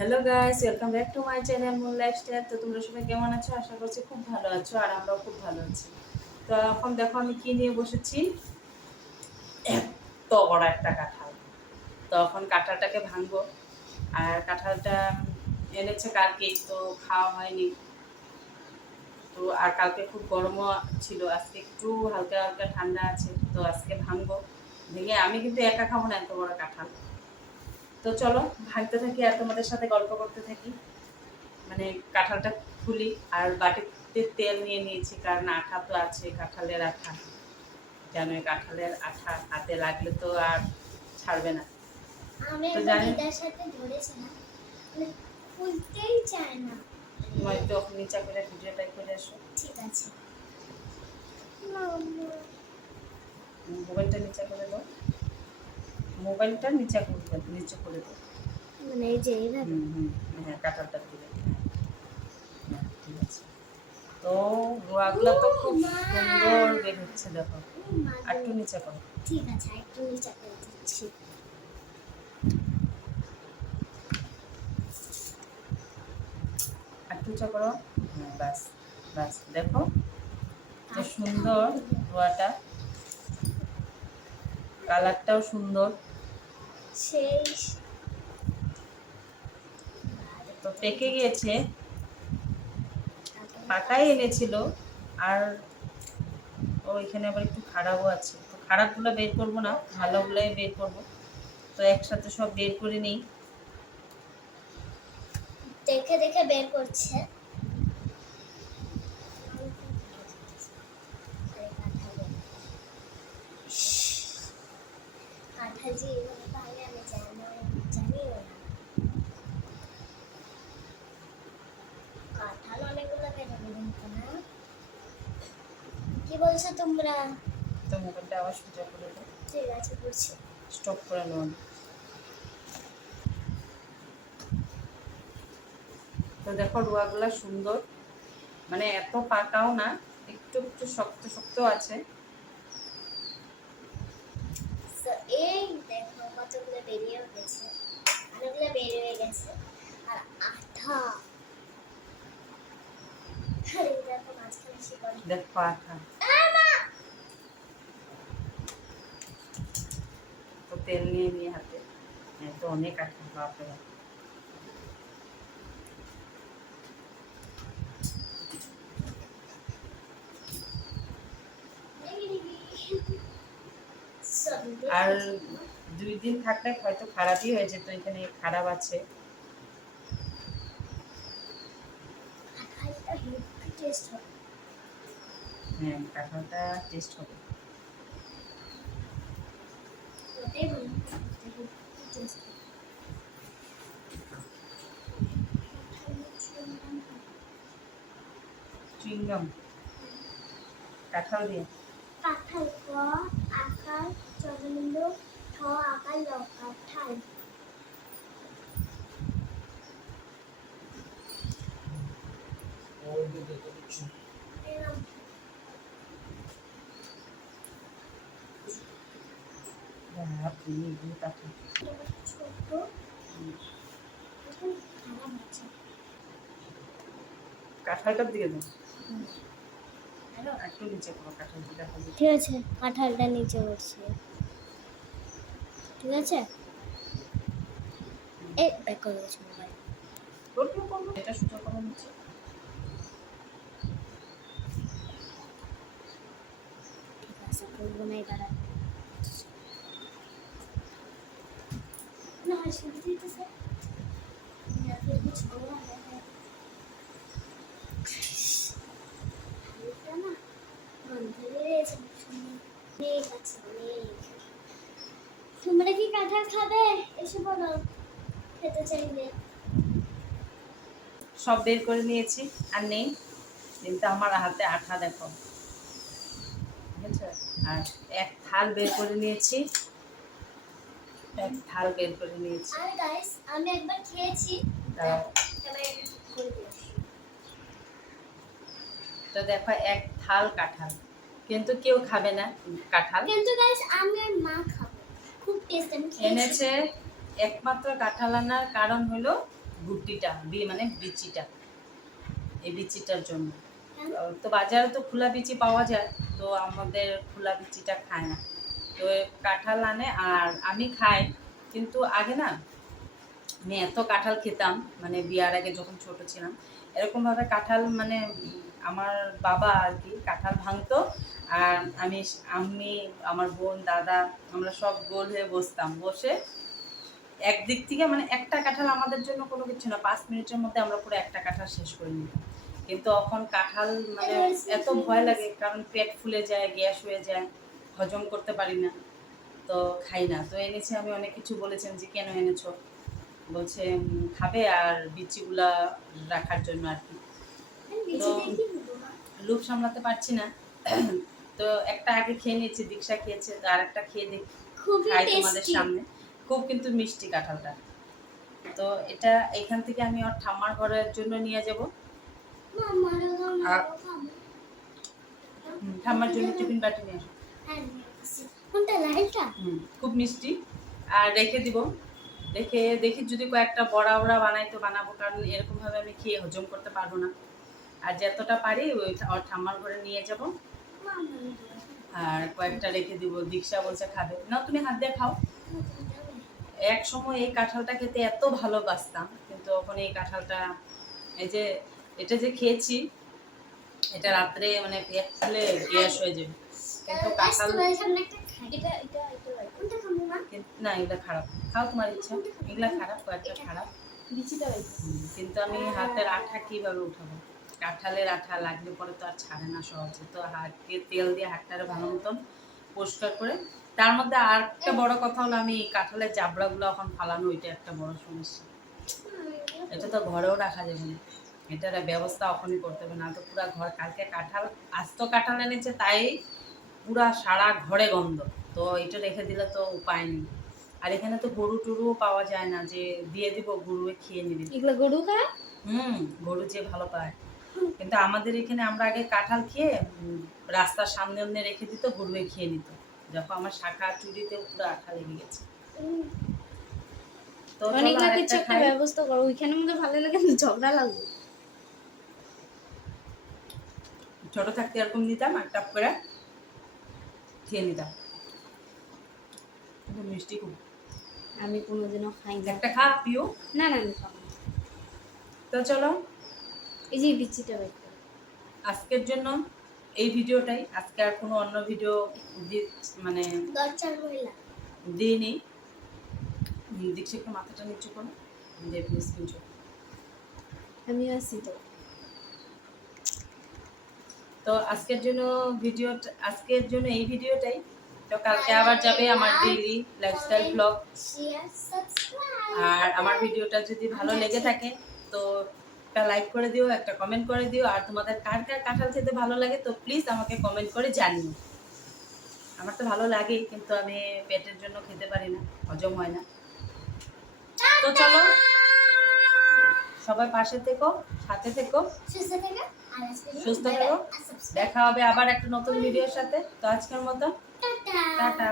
Hello guys, welcome back to my channel moon lifestyle. তো তোমরা সবাই কেমন আছো? আশা করছি খুব ভালো আছো, আর আমরাও খুব ভালো আছি। তো এখন দেখো আমি কি নিয়ে বসেছি। এত বড় একটা কাঁঠাল। তো এখন কাঁঠালটাকে ভাঙবো। আর কাঁঠালটা এনেছে কালকে, তো খাওয়া হয়নি। তো আর কালকে খুব গরমও ছিল, আজকে একটু হালকা হালকা ঠান্ডা আছে। তো আজকে ভাঙবো। ভেঙে আমি কিন্তু একা খাবো না এত বড় কাঁঠাল। তো চলো ভাঙতে থাকি আর তোমাদের সাথে গল্প করতে থাকি। মানে কাঁঠালটা খুলি। আর বাটিতে তেল নিয়ে নিয়েছি, কারণ আঠা তো আছে, কাঁঠালের আঠা। জানো কাঁঠালের আঠা হাতে লাগলে তো আর ছাড়বে না। আমি তো একবার জানি দিদার সাথে ধরেছিলাম, মানে খুলতেই চায় না। তোমার তো নিচা করে ভিডিওটাই করে আসো। ঠিক আছে, মোবাইলটা নিচা করে দাও, মোবাইলটা নিচা করে নিচে করে দাও। মানে এই যে এইভাবে। হ্যাঁ, কাঁঠালটা তুলে। হ্যাঁ, ঠিক আছে। তো রোয়াগুলো তো খুব সুন্দর বের হচ্ছে, দেখো। আর একটু নিচে করো। ঠিক আছে, একটু নিচে করে দিচ্ছি। আর একটু নিচে করো। হ্যাঁ, বাস বাস, দেখো তো সুন্দর রোয়াটা, কালারটাও সুন্দর। সেই তো পেকে গিয়েছে, পাকাই এনেছিল। আর ওইখানে আবার একটু খারাপও আছে, তো খারাপগুলো বের করবো না, ভালোগুলোই বের করবো। তো একসাথে সব বের করে নিই। দেখে দেখে বের করছে। কাঁঠাল যে এইভাবে পাইলে আমি জানিও না। কাঁঠাল অনেকগুলো বের হবে কিন্তু না। কি বলছো তোমরা? তো মোবাইলটা আবার সোজা করে দাও, ঠিক আছে, বুঝছি। স্টপ করে নেব। তো দেখো রোয়াগুলা সুন্দর, মানে এত পাকাও না, একটু একটু শক্ত শক্ত আছে। তো এই দেখো কতগুলো বেরিয়েও গেছে, অনেকগুলো বের হয়ে গেছে। আর আঠা, আরে দেখো মাঝখানে শিকড়। দেখো আঠা। তো তেল নিয়ে নিয়ে হাতে, হ্যাঁ, তো অনেক আঠা, বাপরে বাপ। আর 2 দিন থাকলে হয়তো খারাপই হয়ে যেত, এখানে খারাপ আছে। হ্যাঁ, কাঁঠালটা টেস্ট হবে। চুইংগাম কাঁঠাল দিয়ে। কাঁঠাল, ক আকার চন্দ্রবিন্দ, ঠ আকার ল কাঁঠাল। ছোট খারাপ আছে। কাঁঠালটা দিয়ে দাও, একটু নিচে করো কাঁঠালটা। ঠিক আছে, কাঁঠালটা নিচে করছি। ঠিক আছে, এই ব্যাক করে গেছে মোবাইল। এটা সোজা করো নিচে। ঠিক আছে, করবো না এবার আর। না শুনতে দিতেছে না, फिर कुछ हो रहा है এটা না বন্ধ হয়ে গেছে। ঠিক আছে, তোমরা কি কাঁঠাল খাবে? এসে বলো খেতে চাইলে। সব বের করে নিয়েছি, আর নেই, কিন্তু আমার হাতে আঠা দেখো, ঠিক আছে। আর এক থাল বের করে নিয়েছি, এক থাল বের করে নিয়েছি। আর গাইস, আমি একবার খেয়েছি। দাঁড়াও। এবার এটা করে দিই। তো দেখো এক থাল কাঁঠাল, কিন্তু কেউ খাবে না কাঁঠাল। কিন্তু গাইস আমি আর মা খাবো, খুব টেস্ট। আমি খেয়েছি। এনেছে একমাত্র কাঁঠাল আনার কারণ হলো গুটিটা মানে বিচিটা, এই বিচিটার জন্য। তো বাজারে তো খোলা বিচি পাওয়া যায়, তো আমাদের খোলা বিচিটা খায় না। তো কাঁঠাল আনে আর আমি খাই, কিন্তু আগে না আমি এত কাঁঠাল খেতাম, মানে বিয়ার আগে যখন ছোট ছিলাম এরকমভাবে কাঁঠাল মানে আমার বাবা আর কি কাঁঠাল ভাঙতো, আর আমি আমার বোন দাদা আমরা সব গোল হয়ে বসতাম, বসে একদিক থেকে মানে একটা কাঁঠাল আমাদের জন্য কোনো কিছু না, 5 মিনিটের মধ্যে আমরা পুরো একটা কাঁঠাল শেষ করে নিতাম। কিন্তু এখন কাঁঠাল মানে এত ভয় লাগে, কারণ পেট ফুলে যায়, গ্যাস হয়ে যায়, হজম করতে পারি না, তো খাই না। তো এনেছি, আমি অনেক কিছু বলেছেন যে কেন এনেছো, বলছে খাবে আর বিচিগুলা রাখার জন্য আর কি। তো লোভ সামলাতে পারছি না, তো একটা আগে খেয়ে নিয়েছি, দীক্ষা খেয়েছে, তো আর একটা খেয়ে দেখি, খাই তোমাদের সামনে। খুব কিন্তু মিষ্টি কাঁঠালটা। তো এটা এখান থেকে আমি ওর ঠাম্মার ঘরের জন্য নিয়ে যাব, ঠাম্মার জন্য টিফিন বাটি নিয়ে আসবো। খুব মিষ্টি, আর রেখে দিব, রেখে দেখি যদি কয়েকটা বড়া ওরা বানাই তো বানাবো, কারণ এরকমভাবে আমি খেয়ে হজম করতে পারবো না। আর যতটা পারি ওই ওর ঠাম্মার ঘরে নিয়ে যাব, আর কয়েকটা রেখে দিব। দীক্ষা বলছে খাবে না, তুমি হাত দিয়ে খাও। এক সময় এই কাঁঠালটা খেতে এত ভালোবাসতাম, কিন্তু এখন এই কাঁঠালটা এই যে এটা যে খেয়েছি, এটা রাত্রে মানে পেট ফুলে গ্যাস হয়ে যাবে। কিন্তু কাঁঠাল না, এগুলা খারাপ, খাও তোমার ইচ্ছা, এগুলা খারাপ, কয়েকটা খারাপ, কিন্তু আমি হাতের আঠা কিভাবে উঠাবো? কাঁঠালের আঠা লাগলে পরে তো আর ছাড়ে না সহজে, তো হাতকে তেল দিয়ে হাতটারে ভালো মতন পরিষ্কার করে। তার মধ্যে আর একটা বড় কথা হলো, আমি কাঁঠালের জাবড়াগুলো এখন ফালানো, ওইটা একটা বড় সমস্যা। এটা তো ঘরেও রাখা যাবে না, এটার ব্যবস্থা এখনই করতে হবে, না তো পুরা ঘর। কালকে কাঁঠাল আস্ত কাঁঠাল এনেছে, তাই পুরা সারা ঘরে গন্ধ, তো এটা রেখে দিলে তো উপায় নেই। আর এখানে তো গরু টরুও পাওয়া যায় না যে দিয়ে দিব গরু খেয়ে নিবে, এগুলো গরু খায়। গরু যে ভালো পায়, কিন্তু আমাদের এখানে আমরা আগে কাঁঠাল খেয়ে রাস্তার সামনে অমনে রেখে দিত, গরুয়ে খেয়ে নিত। যখন আমার শাখা চুরিতে পুরো আঠা লেগে গেছে, তো কিছু একটা ব্যবস্থা করো, ওইখানে মধ্যে ভালো লাগে, ঝগড়া লাগবে। ছোট থাকতে এরকম নিতাম, আর টাপ করে খেয়ে নিতাম, কিন্তু মিষ্টি খুব। আমি কোনোদিনও খাই না। একটা খা পিও। না না, আমি খাবো না। তো চলো, এই যে বিচিটা বের করো। আজকের জন্য এই ভিডিওটাই, আজকে আর কোনো অন্য ভিডিও মানে দিইনি। দীক্ষা একটু মাথাটা নিচু করো, যে প্লিজ নিচু। আমি আসি তো। তো আজকের জন্য এই ভিডিওটাই। তো কালকে আবার যাবে আমার ডেইলি লাইফস্টাইল ব্লগ। আর আমার ভিডিওটা যদি ভালো লেগে থাকে তো একটা লাইক করে দিও, একটা কমেন্ট করে দিও, আর তোমাদের কার কার কাঁঠাল খেতে ভালো লাগে তো প্লিজ আমাকে কমেন্ট করে জানিও। আমার তো ভালো লাগে, কিন্তু আমি পেটের জন্য খেতে পারি না, হজম হয় না। তো চলো, সবাই পাশে থেকো, সাথে থেকো, সুস্থ থেকো। দেখা হবে আবার একটা নতুন ভিডিওর সাথে। তো আজকের মতো টাটা।